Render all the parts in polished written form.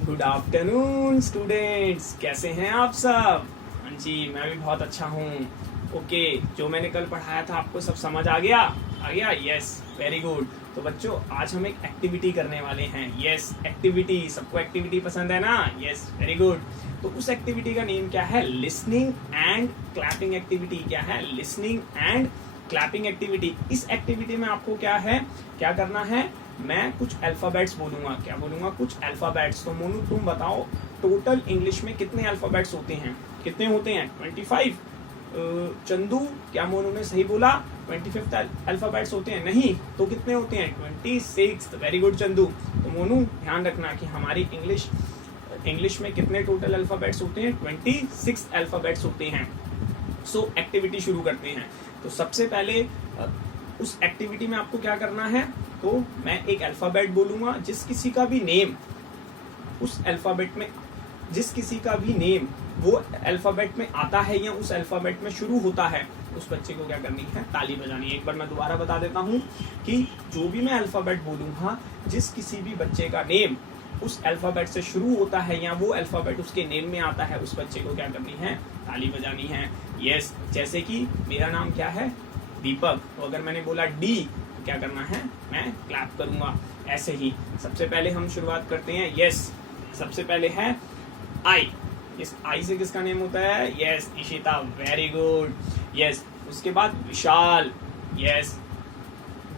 Good afternoon students, कैसे हैं आप सब? हाँ जी, मैं भी बहुत अच्छा हूँ। ओके, जो मैंने कल पढ़ाया था आपको सब समझ आ गया? Yes, very good. तो बच्चों, आज हम एक एक्टिविटी करने वाले हैं। Yes, activity. सबको एक्टिविटी पसंद है ना? Yes, very good. तो उस एक्टिविटी का नेम क्या है? Listening and clapping activity. क्या है? Listening and clapping activity. इस एक्टिविटी में आपको क्या करना है? मैं कुछ अल्फाबेट्स बोलूंगा। क्या बोलूंगा? कुछ अल्फाबेट्स। तो मोनू तुम बताओ, टोटल इंग्लिश में कितने अल्फाबेट्स होते हैं? कितने होते हैं? 25। चंदू, क्या मोनू ने सही बोला? 25 अल्फाबेट्स होते हैं? नहीं, तो कितने होते हैं? 26। Very good Chandu. तो मोनू, ध्यान रखना कि हमारी इंग्लिश में कितने टोटल अल्फाबेट्स होते हैं? 26 अल्फाबेट्स होते हैं। सो एक्टिविटी शुरू करते हैं। तो सबसे पहले उस एक्टिविटी में आपको क्या करना है? तो मैं एक अल्फाबेट बोलूंगा, जिस किसी का भी नेम वो अल्फाबेट में आता है या उस अल्फाबेट में शुरू होता है, उस बच्चे को क्या करनी है? ताली बजानी है। एक बार मैं दोबारा बता देता हूँ कि जो भी मैं अल्फाबेट बोलूंगा, जिस किसी भी बच्चे का नेम उस अल्फाबेट से शुरू होता है या वो अल्फाबेट उसके नेम में आता है, उस बच्चे को क्या करनी है? ताली बजानी है। यस, जैसे कि मेरा नाम क्या है? दीपक। तो अगर मैंने बोला डी, तो क्या करना है? मैं क्लैप करूंगा। ऐसे ही सबसे पहले हम शुरुआत करते हैं। यस, सबसे पहले है आई। इस आई से किसका नेम होता है? Yes, Ishita. Very good. Yes, उसके बाद Vishal. Yes,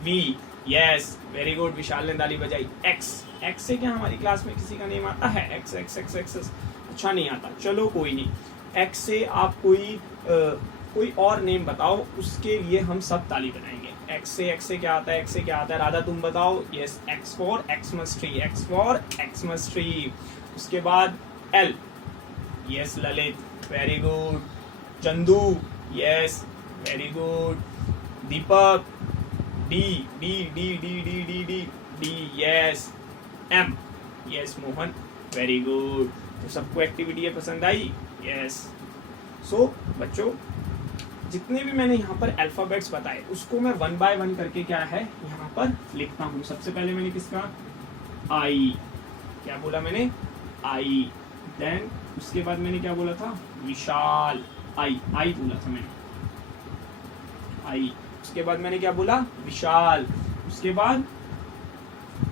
V. Yes, very good. Vishal ने ताली बजाई। एक्स से क्या हमारी क्लास में किसी का नेम आता है? X x x x. अच्छा, नहीं आता, चलो कोई नहीं। एक्स से आप कोई और नेम बताओ, उसके लिए हम सब ताली बनाएंगे। एक्स से क्या आता है? एक्स से क्या आता है? राधा, तुम बताओ। Yes, X for Xmas tree. X for Xmas tree. उसके बाद L. Yes, Lalit. Very good. Chandu. Yes, very good. Deepak. D D D D D D D D. Yes, M. Yes, Mohan. Very good. तो सबको एक्टिविटी पसंद आई? यस। सो बच्चों, जितने भी मैंने यहाँ पर अल्फाबेट्स बताए, उसको मैं 1 बाय 1 करके क्या है यहाँ पर लिखता हूँ। सबसे पहले मैंने किसका? आई। क्या बोला मैंने? आई। देन उसके बाद मैंने क्या बोला था? विशाल। आई बोला था मैंने। आई। उसके बाद मैंने क्या बोला? विशाल। उसके बाद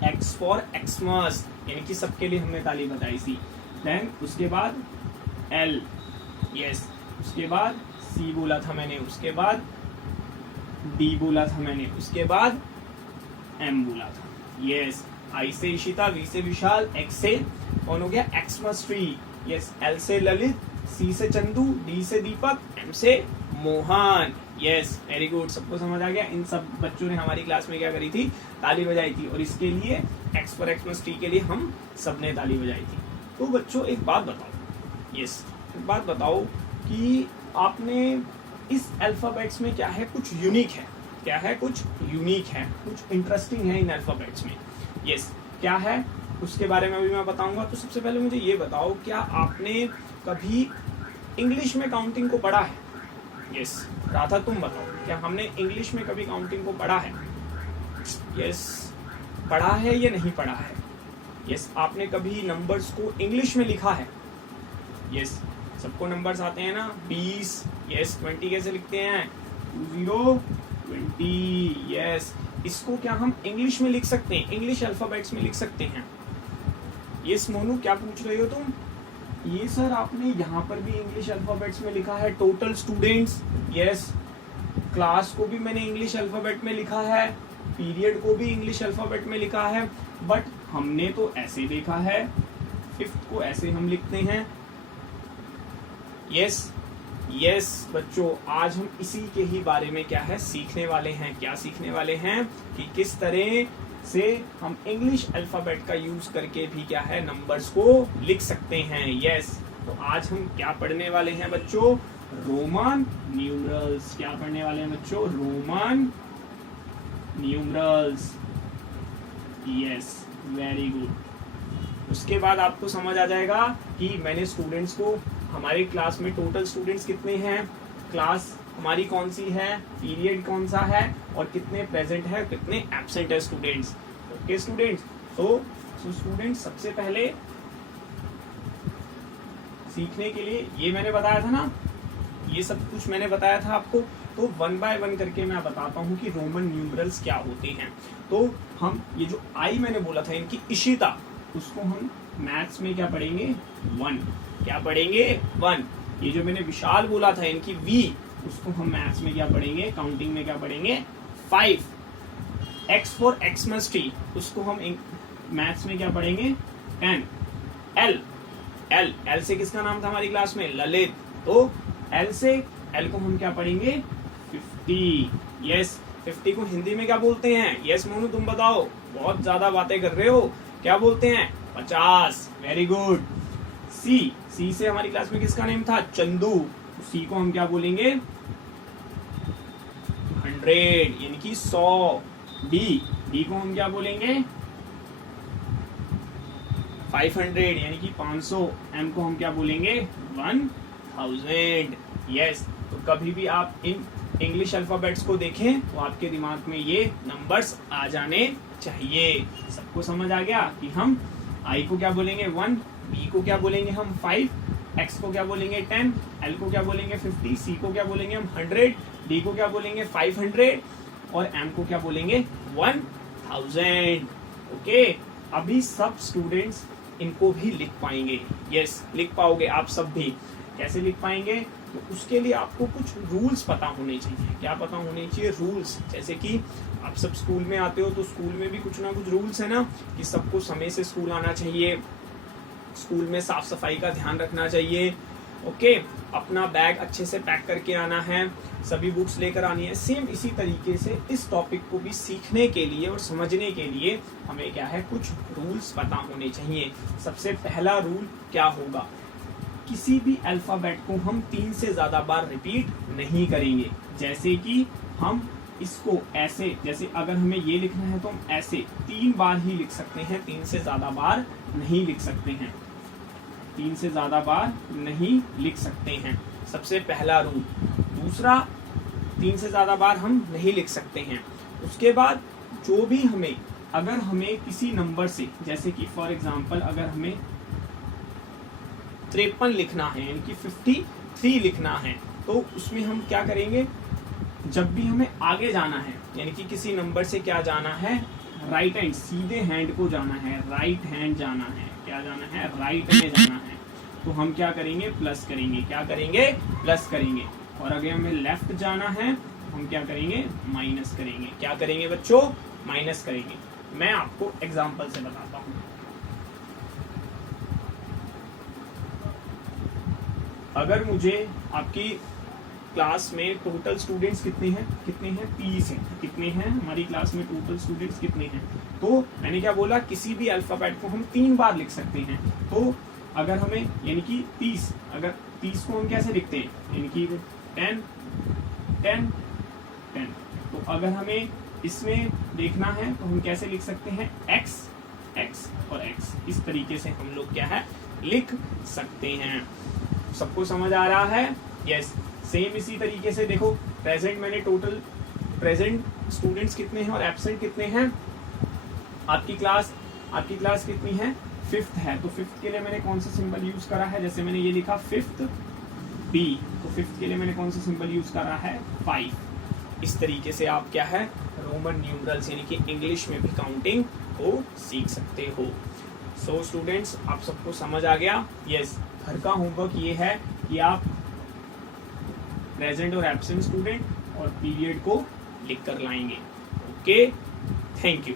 एक्स फॉर एक्समस, यानी कि सबके लिए हमने ताली बजाई थी। देन उसके बाद एल। यस, उसके बाद सी बोला था मैंने। उसके बाद डी बोला था मैंने। उसके बाद एम बोला था। यस, आई से इशिता, वी से विशाल, एक्स से कौन हो गया? Xmas tree. यस, एल से ललित, सी से चंदू, डी से दीपक, एम से मोहन। Yes, very good. सबको समझ आ गया? इन सब बच्चों ने हमारी क्लास में क्या करी थी? ताली बजाई थी। और इसके लिए एक्स फॉर एक्समस ट्री के लिए हम सबने ताली बजाई थी। तो बच्चों, एक बात बताओ। यस, एक बात बताओ कि आपने इस अल्फाबेट्स में क्या है? कुछ यूनिक है। क्या है? कुछ यूनिक है, कुछ इंटरेस्टिंग है इन अल्फाबेट्स में। यस, क्या है उसके बारे में भी मैं बताऊंगा। तो सबसे पहले मुझे ये बताओ, क्या आपने कभी इंग्लिश में काउंटिंग को पढ़ा है? यस, राधा तुम बताओ, क्या हमने इंग्लिश में कभी काउंटिंग को पढ़ा है? यस, पढ़ा है या नहीं पढ़ा है? यस, आपने कभी नंबर्स को इंग्लिश में लिखा है? यस, सबको नंबर्स आते हैं ना? 20। यस, 20 कैसे लिखते हैं? 20 20। यस, इसको क्या हम इंग्लिश में लिख सकते हैं? इंग्लिश अल्फाबेट्स में लिख सकते हैं? यस मोनू, क्या पूछ रहे हो तुम? ये सर, आपने यहाँ पर भी इंग्लिश अल्फाबेट्स में लिखा है। Total students. यस, क्लास को भी मैंने इंग्लिश अल्फाबेट में लिखा है, पीरियड को भी इंग्लिश अल्फाबेट में लिखा है। बट हमने तो ऐसे देखा है, 5th को ऐसे हम लिखते हैं। यस बच्चों, आज हम इसी के ही बारे में क्या है सीखने वाले हैं। क्या सीखने वाले हैं? कि किस तरह से हम इंग्लिश अल्फाबेट का यूज करके भी क्या है नंबर्स को लिख सकते हैं। यस, तो आज हम क्या पढ़ने वाले हैं बच्चों? Roman numerals. क्या पढ़ने वाले हैं बच्चों? Roman numerals. Yes, very good. उसके बाद आपको समझ आ जाएगा कि मैंने स्टूडेंट्स को, हमारे क्लास में टोटल स्टूडेंट्स कितने हैं, क्लास हमारी कौन सी है, पीरियड कौन सा है, और कितने प्रेजेंट है, कितने एब्सेंट है स्टूडेंट्स। ओके स्टूडेंट्स, तो स्टूडेंट्स सबसे पहले सीखने के लिए ये मैंने बताया था ना, ये सब कुछ मैंने बताया था आपको। तो 1 बाय 1 करके मैं बताता हूँ कि रोमन न्यूमरल्स क्या होते हैं। तो हम ये जो आई मैंने बोला था इनकी इशिता, उसको हम मैथ्स में क्या पढ़ेंगे 1, क्या पढ़ेंगे 1। ये जो मैंने विशाल बोला था इनकी वी, उसको हम मैथ्स में क्या पढ़ेंगे, काउंटिंग में क्या पढ़ेंगे 5। एक्स फॉर एक्समस ट्री, उसको हम मैथ्स में क्या पढ़ेंगे 10। एल से किसका नाम था हमारी क्लास में, ललित। तो एल से एल को हम क्या पढ़ेंगे 50। यस, 50 को हिंदी में क्या बोलते हैं, यस मोनू तुम बताओ, बहुत ज्यादा बातें कर रहे हो, क्या बोलते हैं 50। Very good. सी से हमारी क्लास में किसका नेम था, चंदू। सी को हम क्या बोलेंगे 100 यानी कि 100। डी को हम क्या बोलेंगे 500 यानी कि 500। एम को हम क्या बोलेंगे 1000। यस, तो कभी भी आप इन इंग्लिश अल्फाबेट्स को देखें तो आपके दिमाग में ये नंबर्स आ जाने चाहिए। सबको समझ आ गया कि हम आई को क्या बोलेंगे 1, बी को क्या बोलेंगे हम 5, एक्स को क्या बोलेंगे 10, एल को क्या बोलेंगे 50, सी को क्या बोलेंगे हम 100, डी को क्या बोलेंगे 500 और एम को क्या बोलेंगे 1000। ओके, अभी सब स्टूडेंट्स इनको भी लिख पाएंगे। यस, लिख पाओगे आप सब भी। कैसे लिख पाएंगे, तो उसके लिए आपको कुछ रूल्स पता होने चाहिए। क्या पता होने चाहिए, रूल्स। जैसे कि आप सब स्कूल में आते हो तो स्कूल में भी कुछ ना कुछ रूल्स है ना, कि सबको समय से स्कूल आना चाहिए, स्कूल में साफ सफाई का ध्यान रखना चाहिए। ओके, अपना बैग अच्छे से पैक करके आना है, सभी बुक्स लेकर आनी है। सेम इसी तरीके से इस टॉपिक को भी सीखने के लिए और समझने के लिए हमें क्या है, कुछ रूल्स पता होने चाहिए। सबसे पहला रूल क्या होगा, किसी भी अल्फाबेट को हम 3 से ज्यादा बार रिपीट नहीं करेंगे। जैसे कि हम इसको ऐसे, जैसे अगर हमें ये लिखना है तो हम ऐसे 3 बार ही लिख सकते हैं, 3 से ज्यादा बार नहीं लिख सकते हैं, 3 से ज्यादा बार नहीं लिख सकते हैं। सबसे पहला रूल। दूसरा, 3 से ज्यादा बार हम नहीं लिख सकते हैं। उसके बाद जो भी हमें, अगर हमें किसी नंबर से, जैसे कि फॉर एग्जांपल अगर हमें 53 लिखना है यानी कि 53 लिखना है, तो उसमें हम क्या करेंगे, जब भी हमें आगे जाना है यानी कि किसी नंबर से क्या जाना है, राइट हैंड, सीधे हैंड को जाना है, राइट हैंड जाना है, क्या जाना है, राइट में जाना है, तो हम क्या करेंगे प्लस करेंगे, क्या करेंगे प्लस करेंगे। और अगर हमें लेफ्ट जाना है हम क्या करेंगे माइनस करेंगे। क्या करेंगे बच्चों, माइनस करेंगे। मैं आपको एग्जांपल से बताता हूँ। अगर मुझे आपकी क्लास में टोटल स्टूडेंट्स कितने हैं 30 हैं। कितने हैं हमारी क्लास में टोटल स्टूडेंट्स कितने हैं, तो मैंने क्या बोला, किसी भी अल्फाबेट को हम 3 बार लिख सकते हैं। तो अगर हमें यानी कि 30, अगर 30 को हम कैसे लिखते हैं, यानी कि 10 10 10। तो अगर हमें इसमें देखना है तो हम कैसे लिख सकते हैं, x x और x, इस तरीके से हम लोग क्या है लिख सकते हैं। सबको समझ आ रहा है, यस। सेम इसी तरीके से देखो, प्रेजेंट मैंने टोटल प्रेजेंट स्टूडेंट्स कितने हैं और एब्सेंट कितने हैं। आपकी क्लास कितनी है, 5th है, तो 5th के लिए मैंने कौन सा सिंबल यूज करा है, जैसे मैंने ये लिखा 5th B, तो 5th के लिए मैंने कौन सा सिंबल यूज करा है 5। इस तरीके से आप क्या है रोमन न्यूमरल्स यानी कि इंग्लिश में भी काउंटिंग को सीख सकते हो। सो स्टूडेंट्स, आप सबको समझ आ गया, यस। घर का होमवर्क ये है कि आप प्रेजेंट और एब्सेंट स्टूडेंट और पीरियड को लिख कर लाएंगे। Okay, thank you.